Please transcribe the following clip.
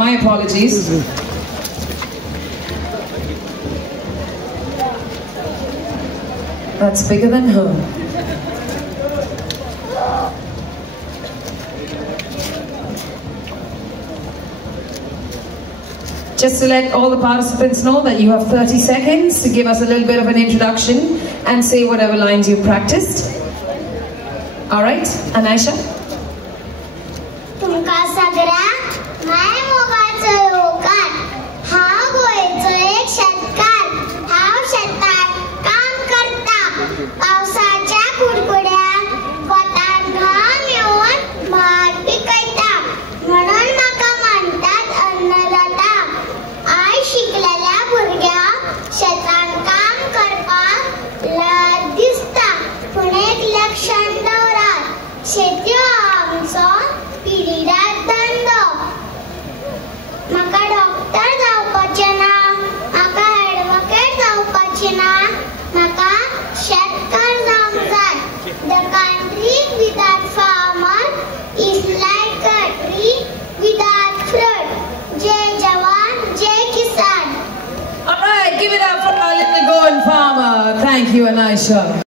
My apologies. That's bigger than home. Just to let all the participants know that you have 30 seconds to give us a little bit of an introduction and say whatever lines you practiced. All right, Anaisha? तुमका सगळ्या my मोगाचं होकार हाव गोयचं एक शेतकार हाव शेतात काम करता पावसाच्या कुडकुड्यात पोटात घाम येऊन भात पिकयता म्हणून म्हाका म्हणतात अन्नदाता आई शिकलेल्या भुरग्याक शेतान काम करपाक लाज दिसता पूण एक लक्षण दवरात शेती हो आमचो पिढीदार धंदो म्हाका डॉक्टर जावपाचें ना म्हाका ॲडवोकेट जावपाचें ना म्हाका शेतकार जावंक जाय the country without farmer is like a tree without fruit जय जवान जय किसान. All right, give it up for our little Goan farmer. Thank you, Anaisha.